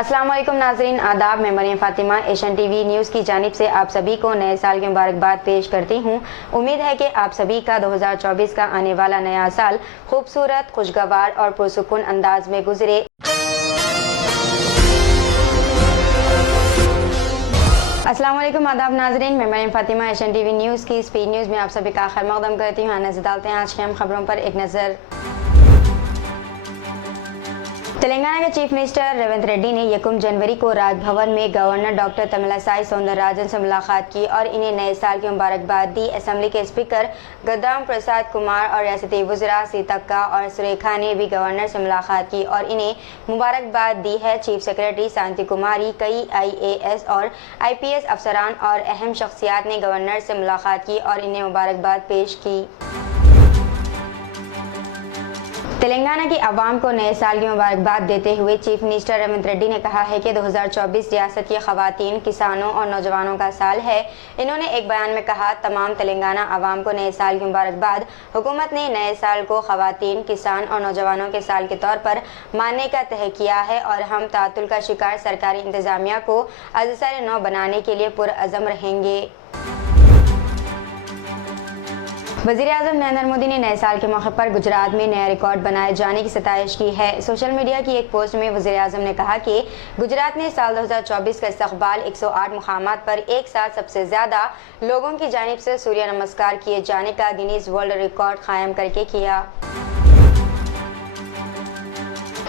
अस्सलाम वालेकुम नाजरीन, आदाब। मैं Maryam Fatima Asian TV news की जानिब से आप सभी को नए साल की मुबारकबाद पेश करती हूँ। उम्मीद है कि आप सभी का 2024 का आने वाला नया साल खूबसूरत, खुशगवार और पुरसुकून अंदाज में गुजरे। अस्सलाम वालेकुम, आदाब नाजरीन। मैं Maryam Fatima Asian TV news की स्पीड न्यूज़ में आप सभी का खैर मकदम करती हूँ। नजर डालते हैं आज की अहम खबरों पर एक नज़र। तेलंगाना के चीफ मिनिस्टर रेवंत रेड्डी ने 1 जनवरी को राजभवन में गवर्नर डॉक्टर तमिलिसाई सौंदरराजन से मुलाकात की और इन्हें नए साल की मुबारकबाद दी। असेंबली के स्पीकर गद्दाम प्रसाद कुमार और रियासती वज़रा सीतक्का और सुरेखा ने भी गवर्नर से मुलाकात की और इन्हें मुबारकबाद दी है। चीफ सेक्रेटरी शांति कुमारी, कई IAS और IPS अफसरान और अहम शख्सियात ने गवर्नर से मुलाकात की और इन्हें मुबारकबाद पेश की। तेलंगाना की आवाम को नए साल की मुबारकबाद देते हुए चीफ मिनिस्टर रेवंत रेड्डी ने कहा है कि 2024 रियासत की खवातीन, किसानों और नौजवानों का साल है। इन्होंने एक बयान में कहा, तमाम तेलंगाना आवाम को नए साल की मुबारकबाद। हुकूमत ने नए साल को खवातीन, किसान और नौजवानों के साल के तौर पर मानने का तय किया है और हम तातुल का शिकार सरकारी इंतजामिया को अज़सर नौ बनाने के लिए पुरअज़म रहेंगे। वज़ीर-ए-आज़म नरेंद्र मोदी ने नए साल के मौके पर गुजरात में नया रिकॉर्ड बनाए जाने की सताइश की है। सोशल मीडिया की एक पोस्ट में वज़ीर-ए-आज़म ने कहा कि गुजरात ने साल 2024 का इस्तक़बाल 108 मुक़ामात पर एक साथ सबसे ज़्यादा लोगों की जानिब से सूर्य नमस्कार किए जाने का गिनीज़ वर्ल्ड रिकॉर्ड कायम करके किया।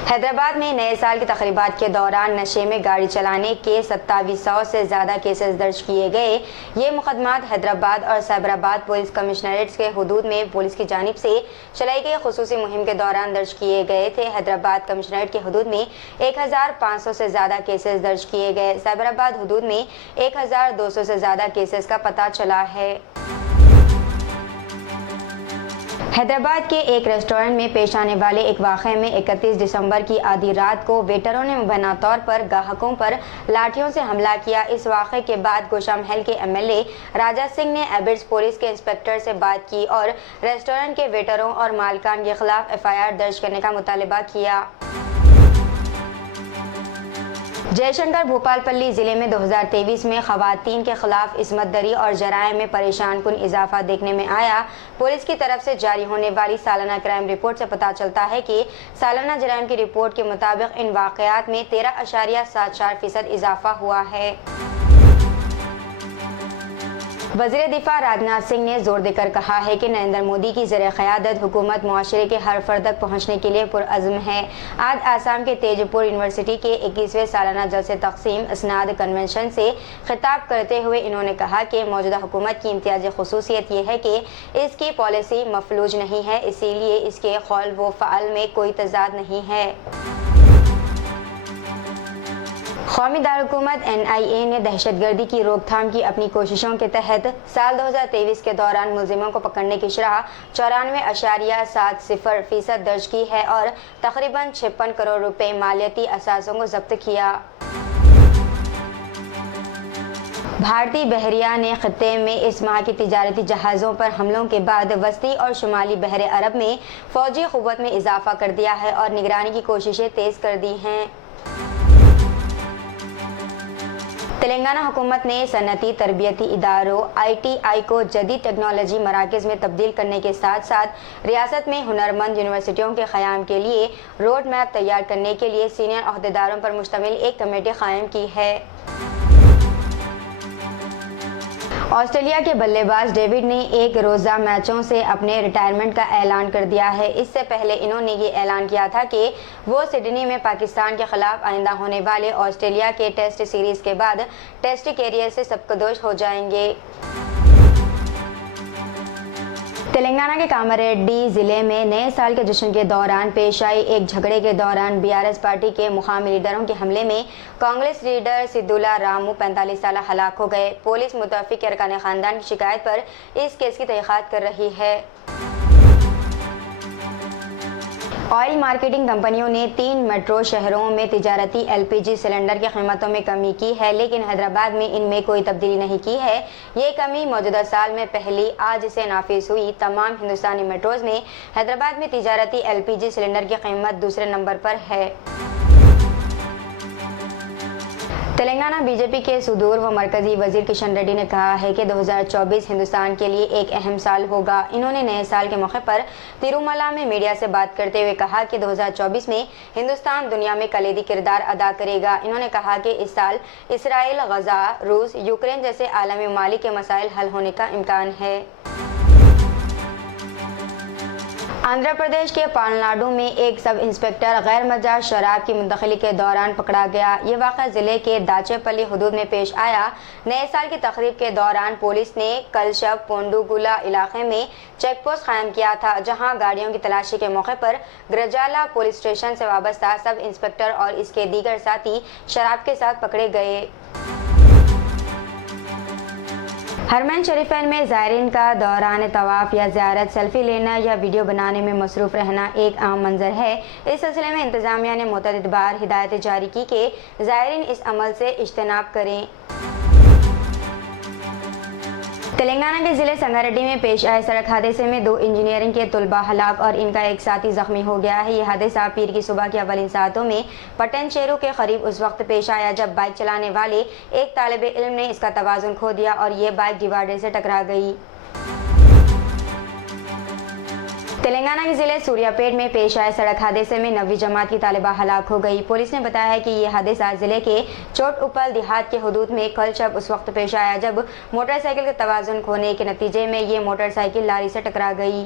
हैदराबाद में नए साल की तक़रीबात के दौरान नशे में गाड़ी चलाने के 2700 से ज़्यादा केसेस दर्ज किए गए। ये मुकदमात हैदराबाद और साइबराबाद पुलिस कमिश्नरेट्स के हुदूद में पुलिस की जानिब से चलाई गई खुसूसी मुहिम के दौरान दर्ज किए गए थे। हैदराबाद कमिश्नरेट के हुदूद में 1500 से ज़्यादा केसेस दर्ज किए गए। साइबराबाद हुदूद में 1200 से ज़्यादा केसेस का पता चला है। हैदराबाद के एक रेस्टोरेंट में पेश आने वाले एक वाक़े में 31 दिसंबर की आधी रात को वेटरों ने मुबैना तौर पर ग्राहकों पर लाठियों से हमला किया। इस वाक़े के बाद गोशामहल के MLA राजा सिंह ने एबिट्स पुलिस के इंस्पेक्टर से बात की और रेस्टोरेंट के वेटरों और मालिकान के खिलाफ FIR दर्ज करने का मुतालबा किया। जयशंकर भोपालपल्ली ज़िले में 2023 में खवातीन के खिलाफ इस्मत दरी और जराइम में परेशान कुन इजाफा देखने में आया। पुलिस की तरफ से जारी होने वाली सालाना क्राइम रिपोर्ट से पता चलता है कि सालाना जराइम की रिपोर्ट के मुताबिक इन वाक़यात में 13.74% इजाफा हुआ है। वज़ीर दिफा राजनाथ सिंह ने जोर देकर कहा है कि नरेंद्र मोदी की ज़र क़यादत हुकूमत मुआशरे के हर फर्द तक पहुँचने के लिए पुरअज़्म है। आज आसाम के तेजपुर यूनिवर्सिटी के 21वें सालाना जलसे तक़सीम इसनाद कन्वेंशन से खिताब करते हुए इन्होंने कहा कि मौजूदा हुकूमत की इम्तियाज़ी ख़ुसूसियत ये है कि इसकी पॉलिसी मफलूज नहीं है, इसीलिए इसके क़ौल व फ़अल में कोई तज़ाद नहीं है। कौमी दारकूमत NIA ने दहशतगर्दी की रोकथाम की अपनी कोशिशों के तहत साल 2023 के दौरान मुलजिमों को पकड़ने की शरह 94.70% दर्ज की है और तकरीबन 56 करोड़ रुपए मालियाती असासों को जब्त किया। भारतीय बहरिया ने खित्ते में इस माह की तिजारती जहाज़ों पर हमलों के बाद वस्ती और शुमाली बहर अरब में फ़ौजी क़ुव्वत में इजाफा कर दिया है और निगरानी की कोशिशें तेज़ कर दी हैं। तेलंगाना हुकूमत ने सनती तरबियती इदारों ITI को जदीद टेक्नोलॉजी मराकज़ में तब्दील करने के साथ साथ रियासत में हुनरमंद यूनिवर्सिटियों के क़याम के लिए रोड मैप तैयार करने के लिए सीनियर अहदेदारों पर मुश्तमिल एक कमेटी कायम की है। ऑस्ट्रेलिया के बल्लेबाज डेविड ने एक रोज़ा मैचों से अपने रिटायरमेंट का ऐलान कर दिया है। इससे पहले इन्होंने ये ऐलान किया था कि वो सिडनी में पाकिस्तान के खिलाफ आइंदा होने वाले ऑस्ट्रेलिया के टेस्ट सीरीज़ के बाद टेस्ट कैरियर से सबकदोश हो जाएंगे। तेलंगाना के कामारेड्डी ज़िले में नए साल के जश्न के दौरान पेश आई एक झगड़े के दौरान BRS पार्टी के मुकामी लीडरों के हमले में कांग्रेस लीडर सिद्दुला रामू 45 साल हलाक हो गए। पुलिस मुतवफ़्फ़िक़ अरकान ख़ानदान की शिकायत पर इस केस की तहक़ीक़ात कर रही है। ऑयल मार्केटिंग कंपनियों ने 3 मेट्रो शहरों में तिजारती LPG सिलेंडर की कीमतों में कमी की है, लेकिन हैदराबाद में इनमें कोई तब्दीली नहीं की है। ये कमी मौजूदा साल में पहली आज से नाफिज हुई। तमाम हिंदुस्तानी मेट्रोज में हैदराबाद में तिजारती LPG सिलेंडर की कीमत दूसरे नंबर पर है। तेलंगाना बीजेपी के सुदूर व मरकजी वजीर किशन रेड्डी ने कहा है कि 2024 हिंदुस्तान के लिए एक अहम साल होगा। इन्होंने नए साल के मौके पर तिरुमला में मीडिया से बात करते हुए कहा कि 2024 में हिंदुस्तान दुनिया में कलीदी किरदार अदा करेगा। इन्होंने कहा कि इस साल इसराइल, गजा, रूस, यूक्रेन जैसे आलमी ममालिक के मसाइल हल होने का इम्कान है। आंध्र प्रदेश के पालनाडु में एक सब इंस्पेक्टर गैर मजाज शराब की मुंतकिली के दौरान पकड़ा गया। ये वाक़या जिले के दाचेपल्ली हुदूद में पेश आया। नए साल की तकरीब के दौरान पुलिस ने कल शब पोंडुगुला इलाके में चेक पोस्ट कायम किया था, जहां गाड़ियों की तलाशी के मौके पर ग्रजाला पुलिस स्टेशन से वाबस्ता सब इंस्पेक्टर और इसके दीगर साथी शराब के साथ पकड़े गए। हरमैन शरीफैन में ज़ायरीन का दौरान तवाफ़ या ज़ियारत सेल्फी लेना या वीडियो बनाने में मसरूफ़ रहना एक आम मंजर है। इस सिलसिले में इंतज़ामिया ने मुतअद्दिद बार हिदायतें जारी की कि ज़ायरीन इस अमल से इज्तनाब करें। तेलंगाना के ज़िले संगारेड्डी में पेश आए सड़क हादसे में 2 इंजीनियरिंग के तलबा हलाक और इनका एक साथी जख्मी हो गया है। यह हादसा पीर की सुबह की अवलिन सातों में पटन शेरू के करीब उस वक्त पेश आया जब बाइक चलाने वाले एक तालिब इल्म ने इसका तवाज़ुन खो दिया और ये बाइक डिवाइडर से टकरा गई। तेलंगाना के जिले सूर्यापेट में पेश आए सड़क हादसे में 9वीं जमात की तालिबा हलाक हो गई। पुलिस ने बताया है कि यह हादसा जिले के चोट उपल देहात के हुदूद में कल शब उस वक्त पेश आया जब मोटरसाइकिल का तवाज़ुन खोने के नतीजे में ये मोटरसाइकिल लारी से टकरा गई।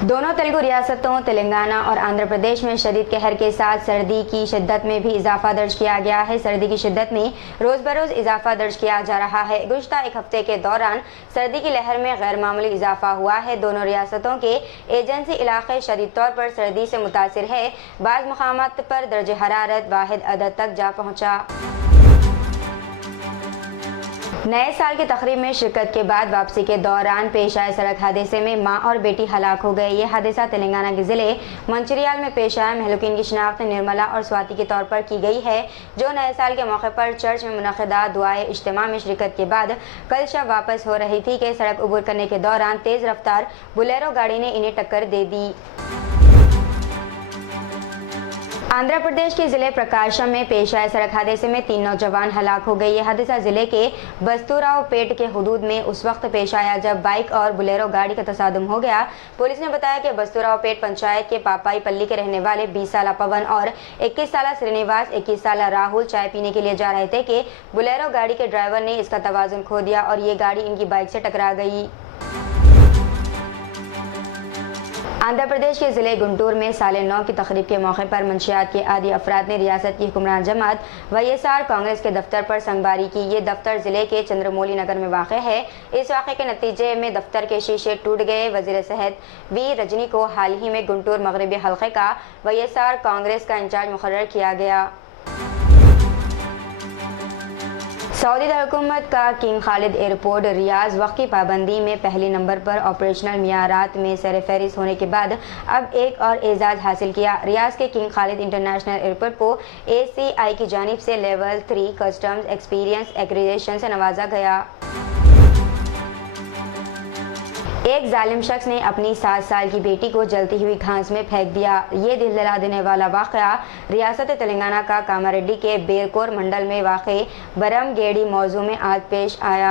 दोनों तेलुगु रियासतों तेलंगाना और आंध्र प्रदेश में शदीद कहर के साथ सर्दी की शिद्दत में भी इजाफा दर्ज किया गया है। सर्दी की शिद्दत में रोज़ बरोज़ इजाफा दर्ज किया जा रहा है। गुज़श्ता एक हफ्ते के दौरान सर्दी की लहर में गैर मामूली इजाफा हुआ है। दोनों रियासतों के एजेंसी इलाके शदीद तौर पर सर्दी से मुतासिर है। बाज़ मकामात पर दर्ज हरारत वाहिद अदद तक जा पहुँचा। नए साल की तकरीब में शिरकत के बाद वापसी के दौरान पेश आए सड़क हादसे में मां और बेटी हलाक हो गए। ये हादसा तेलंगाना के ज़िले मंचिरियाल में पेश आया। महलूकिन की शिनाख्त निर्मला और स्वाति के तौर पर की गई है, जो नए साल के मौके पर चर्च में मुनक़िदा दुआए इज्तिमा में शिरकत के बाद कल शब वापस हो रही थी कि सड़क अबूर करने के दौरान तेज़ रफ्तार बुलेरो गाड़ी ने इन्हें टक्कर दे दी। आंध्र प्रदेश के जिले प्रकाशम में पेश आए सड़क हादसे में 3 नौजवान हलाक हो गए। यह हादसा जिले के बस्तुरावपेट के हुदूद में उस वक्त पेश आया जब बाइक और बुलेरो गाड़ी का तसादुम हो गया। पुलिस ने बताया कि बस्तुरावपेट पंचायत के पापाई पल्ली के रहने वाले 20 साला पवन और 21 साला श्रीनिवास, 21 साला राहुल चाय पीने के लिए जा रहे थे कि बुलेरो गाड़ी के ड्राइवर ने इसका तवाज़ुन खो दिया और ये गाड़ी इनकी बाइक से टकरा गई। आंध्र प्रदेश के ज़िले गुंटूर में साले 9 की तकरीब के मौके पर मंशियात के आदी अफराद ने रियासत की हुक्मरान जमात वाईएसआर कांग्रेस के दफ्तर पर संगबारी की। ये दफ्तर ज़िले के चंद्रमौली नगर में वाक़ है। इस वाक़े के नतीजे में दफ्तर के शीशे टूट गए। वज़ीर सेहत वी रजनी को हाल ही में गुंटूर मगरबी हल्के का वाईएसआर कांग्रेस का इंचार्ज मुकर्रर किया गया। सऊदी हुकूमत का किंग खालिद एयरपोर्ट रियाज वक्त की पाबंदी में पहले नंबर पर ऑपरेशनल मियारात में सर-ए-फ़हरिस्त होने के बाद अब एक और एजाज़ हासिल किया। रियाज के किंग खालिद इंटरनेशनल एयरपोर्ट को ACI की जानिब से लेवल 3 कस्टम्स एक्सपीरियंस एक्रीडेशन से नवाजा गया। एक जालिम शख्स ने अपनी 7 साल की बेटी को जलती हुई घास में फेंक दिया। ये दिल जला देने वाला वाक़या रियासत तेलंगाना का कामारेड्डी के बेरकोर मंडल में वाक़े बरमगेड़ी मौजू में आज पेश आया।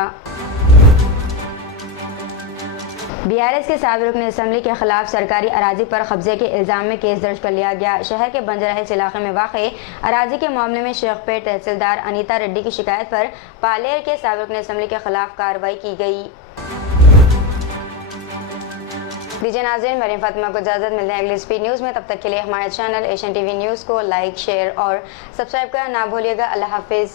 BRS के साबिक़ रुकन असम्बली के खिलाफ सरकारी अराजी पर कब्जे के इल्ज़ाम में केस दर्ज कर लिया गया। शहर के बंजरहिल्स इलाके में वाक़े अराजी के मामले में शेखपेट तहसीलदार अनीता रेड्डी की शिकायत पर पालेर के साबिक़ रुकन असम्बली के खिलाफ कार्रवाई की गई। दीजिए नाज़रीन, मरीम फातिमा को इजाज़त। मिलते हैं अगली स्पीड न्यूज़ में। तब तक के लिए हमारे चैनल एशियन TV न्यूज़ को लाइक, शेयर और सब्सक्राइब करना ना भूलिएगा। अल्लाह हाफिज़।